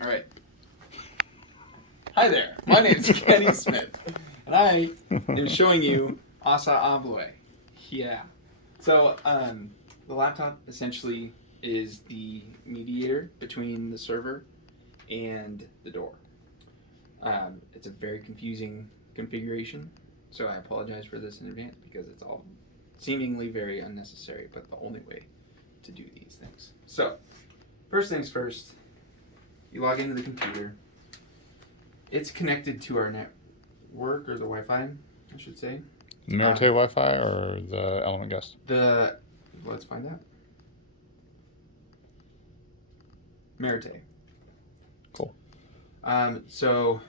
All right. Hi there. My name is Kenny Smith, and I am showing you Assa Abloy. Yeah. So, the laptop essentially is the mediator between the server and the door. It's a very confusing configuration, so I apologize for this in advance because it's all seemingly very unnecessary, but the only way to do these things. So, first things first, you log into the computer. It's connected to our network, or the Wi-Fi, I should say. Mirate Wi-Fi or the Element Guest? Let's find out. Mirate. Cool. So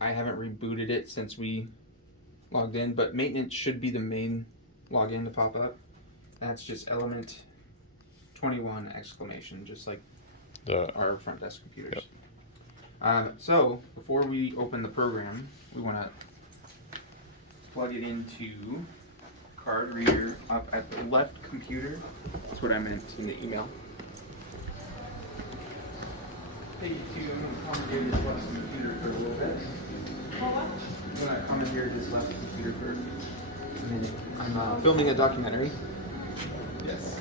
I haven't rebooted it since we logged in, but maintenance should be the main login to pop up. That's just element 21 exclamation, just like our front desk computers. Yep. So before we open the program, we want to plug it into card reader up at the left computer. That's what I meant in the email. Take you to commandeer this left computer for a little bit. I'm going to commandeer this left computer for a minute. I'm filming a documentary. Yes.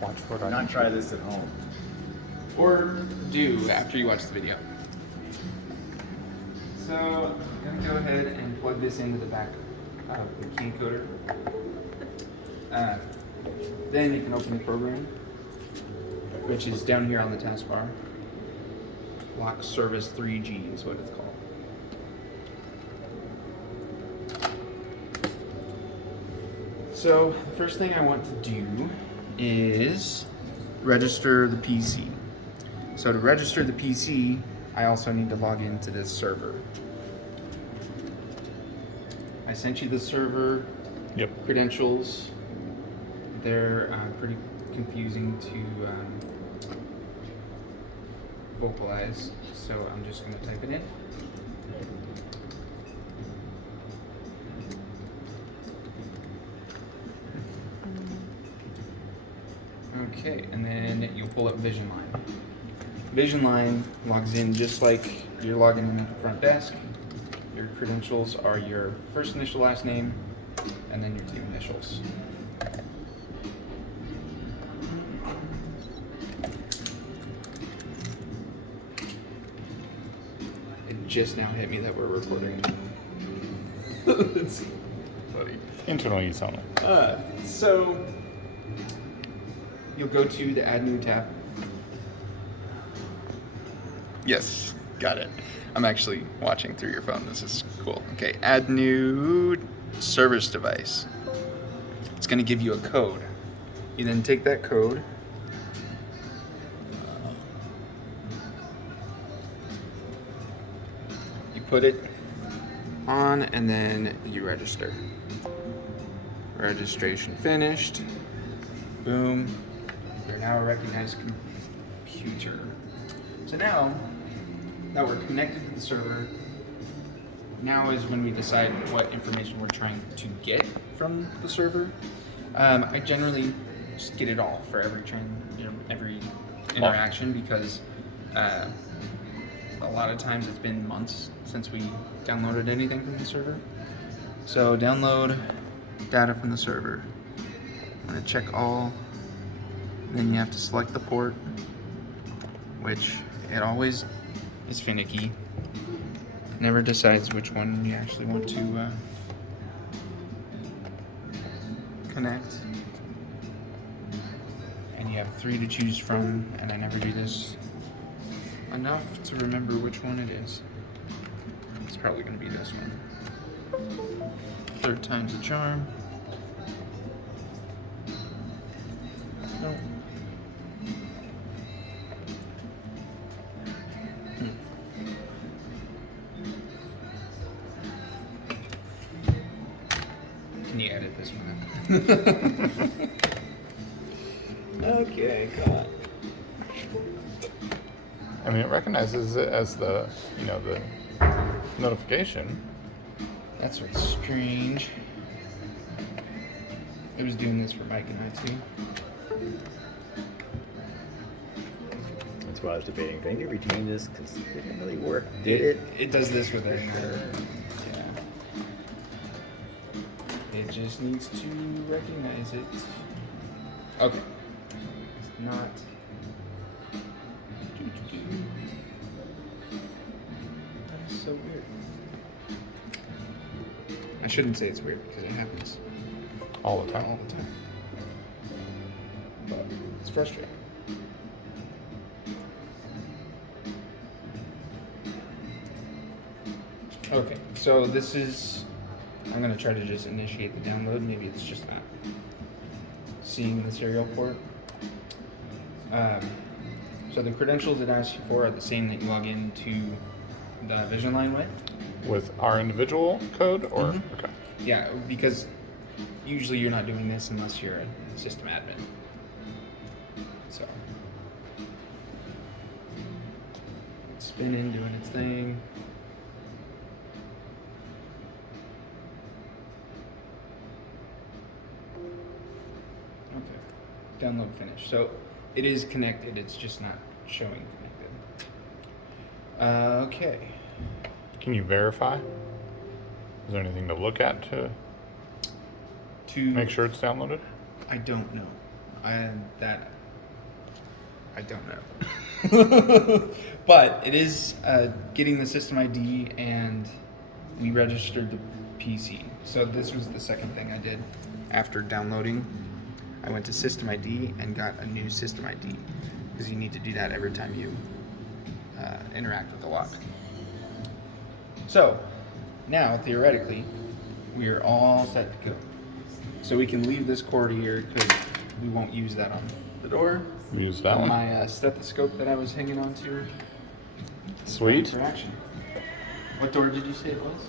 Watch what Do not try this at home. Or do after you watch the video. So I'm going to go ahead and plug this into the back of the key encoder. Then you can open the program, which is down here on the taskbar. Lock Service 3G is what it's called. So the first thing I want to do is register the PC. So to register the PC, I also need to log into this server. I sent you the server credentials. They're pretty confusing to vocalize, so I'm just going to type it in. Okay, and then you'll pull up Vision Line. Vision Line logs in just like you're logging in at the front desk. Your credentials are your first initial, last name, and then your two initials. It just now hit me that we're recording. It's funny. Internal use only. So you'll go to the Add New tab. Yes, got it. I'm actually watching through your phone. This is cool. Okay, Add New Service Device. It's going to give you a code. You then take that code. You put it on, and then you register. Registration finished. Boom. You're now a recognized computer. So now that we're connected to the server, now is when we decide what information we're trying to get from the server. I generally just get it all for every interaction because a lot of times it's been months since we downloaded anything from the server. So download data from the server. I'm going to check all. Then you have to select the port, which it always is finicky. Never decides which one you actually want to connect. And you have 3 to choose from, and I never do this enough to remember which one it is. It's probably going to be this one. 3rd time's the charm. Nope. Can you edit this one out? Okay, come on. I mean, it recognizes it as the notification. That's what's strange. It was doing this for Mike and I too. That's why I was debating. Do I need to retain this? Because it didn't really work. Did it? It does this with it. Yeah. It just needs to recognize it. Okay. It's not. That is so weird. I shouldn't say it's weird because it happens All the time. all the time. But it's frustrating. Okay, so this is. I'm gonna try to just initiate the download. Maybe it's just not seeing the serial port. So the credentials it asks you for are the same that you log into the Vision Line with. With our individual code, or Mhm. okay. Yeah, because usually you're not doing this unless you're a system admin. So it's spinning, doing its thing. Okay, download finished. So it is connected. It's just not showing connected. Okay. Can you verify? Is there anything to look at to To make sure it's downloaded? I don't know. I don't know. But it is getting the system ID, and we registered the PC. So this was the second thing I did after downloading. I went to system ID and got a new system ID because you need to do that every time you interact with the lock. So now theoretically, we are all set to go. So we can leave this cord here because we won't use that on the door. Use that one. My stethoscope that I was hanging on to. Sweet. For action. What door did you say it was?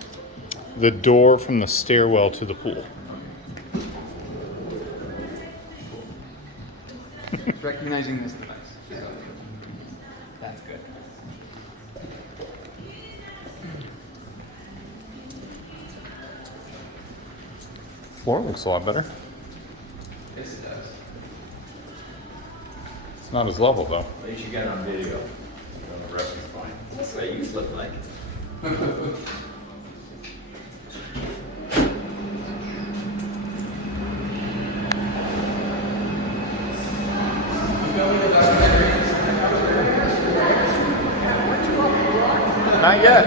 The door from the stairwell to the pool. It's recognizing this device. So that's good. Floor looks a lot better. Yes, it does. It's not as level though. At least you got it on video. On the reference point. That's what I used to look like. Not yet.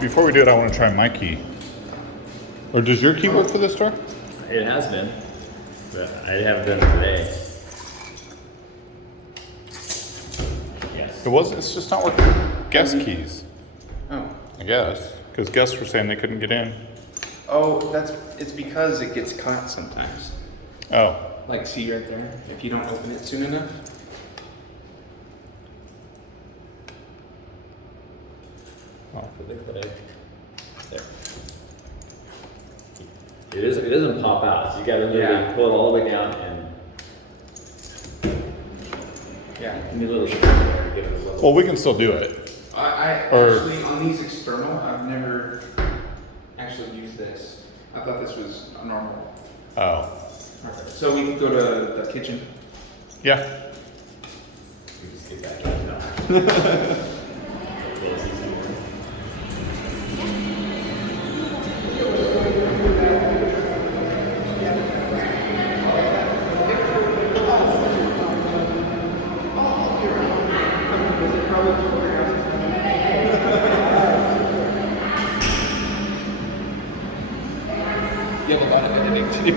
Before we do it, I want to try my key. Or does your key work for this door? It has been. But I haven't done it today. Yes. It's just not working with guest keys, Oh. I guess. Because guests were saying they couldn't get in. Oh, it's because it gets caught sometimes. Oh. Like, see right there? If you don't open it soon enough. Oh, for the click. There. It doesn't pop out, so you gotta literally pull it all the way down and you need a little string there to get it as level. Well, we can still do it. I Or- actually, on these external, I've never actually used this. I thought this was a normal. Oh. So we can go to the kitchen. Yeah. We just get back in now. You have a lot of editing to do.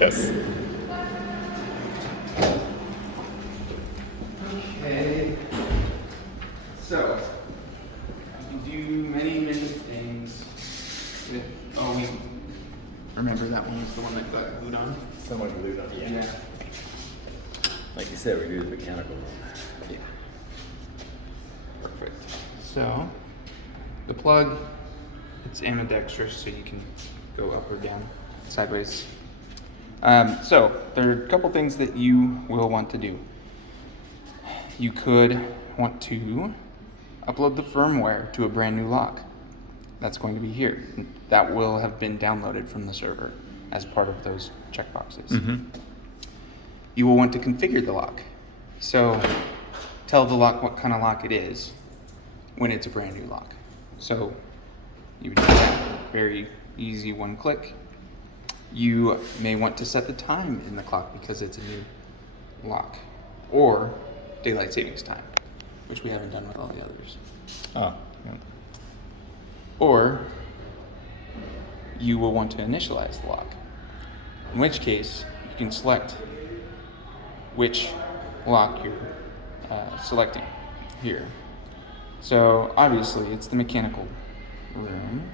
Yes. Okay. So, you can do many things with, we remember that one was the one that got glued on? Someone glued on. Yeah. Like you said, we do the mechanical one. Yeah. Perfect. So, the plug, it's ambidextrous, so you can go up or down, sideways. So, there are a couple things that you will want to do. You could want to upload the firmware to a brand new lock. that's going to be here. That will have been downloaded from the server as part of those checkboxes. Mm-hmm. You will want to configure the lock. So tell the lock what kind of lock it is when it's a brand new lock. So you would do that. Very easy, one click. You may want to set the time in the clock because it's a new lock, or daylight savings time, which we haven't done with all the others. Oh, yeah. Or you will want to initialize the lock, in which case you can select which lock you're selecting here. So obviously it's the mechanical room,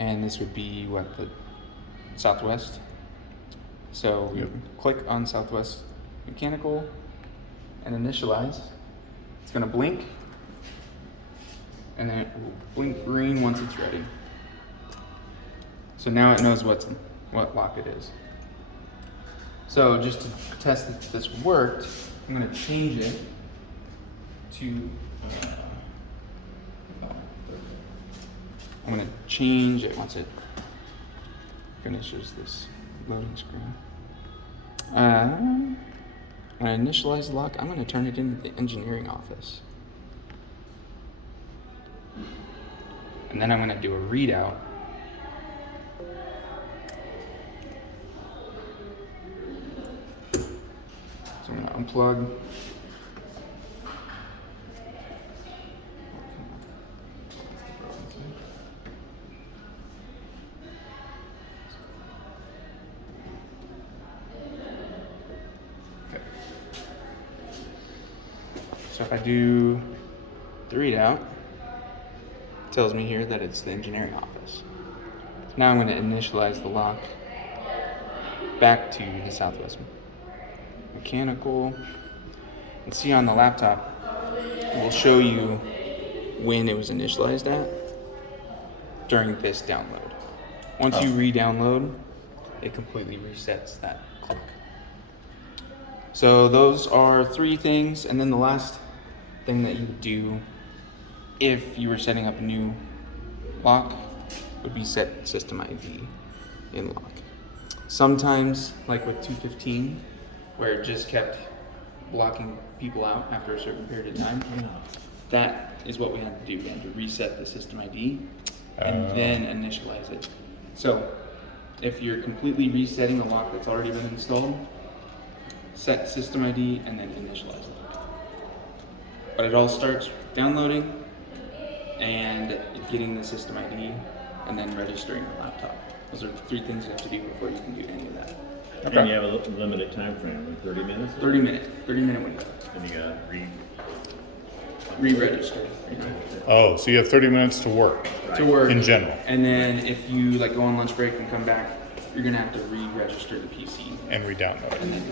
and this would be what, the southwest. So we click on southwest mechanical and initialize. It's going to blink, and then it will blink green once it's ready. So now it knows what lock it is. So just to test that this worked, I'm going to change it to I'm going to change it once it finishes this loading screen. When I initialize the lock, I'm going to turn it into the engineering office. And then I'm going to do a readout. So I'm going to unplug. So if I do the readout, it tells me here that it's the engineering office. So now I'm going to initialize the lock back to the southwest mechanical. And see on the laptop, it will show you when it was initialized at during this download. Once you re-download, it completely resets that clock. So those are 3 things, and then the last thing that you would do if you were setting up a new lock would be set system ID in lock. Sometimes, like with 215, where it just kept blocking people out after a certain period of time, that is what we had to do. We had to reset the system ID and then initialize it. So if you're completely resetting a lock that's already been installed, set system ID and then initialize it. But it all starts downloading and getting the system ID and then registering the laptop. Those are the 3 things you have to do before you can do any of that. Okay. And you have a limited time frame, like 30 minutes? 30 minute window. And you gotta Re-register. Oh, so you have 30 minutes to work To work. in general And then if you like go on lunch break and come back, you're gonna have to re-register the PC. and re-download it. And then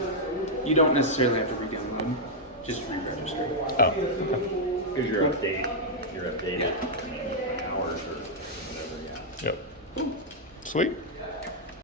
you don't necessarily have to re-download, just re-register. Oh, okay. Here's your updated hours or whatever, yeah. Yep. Sweet.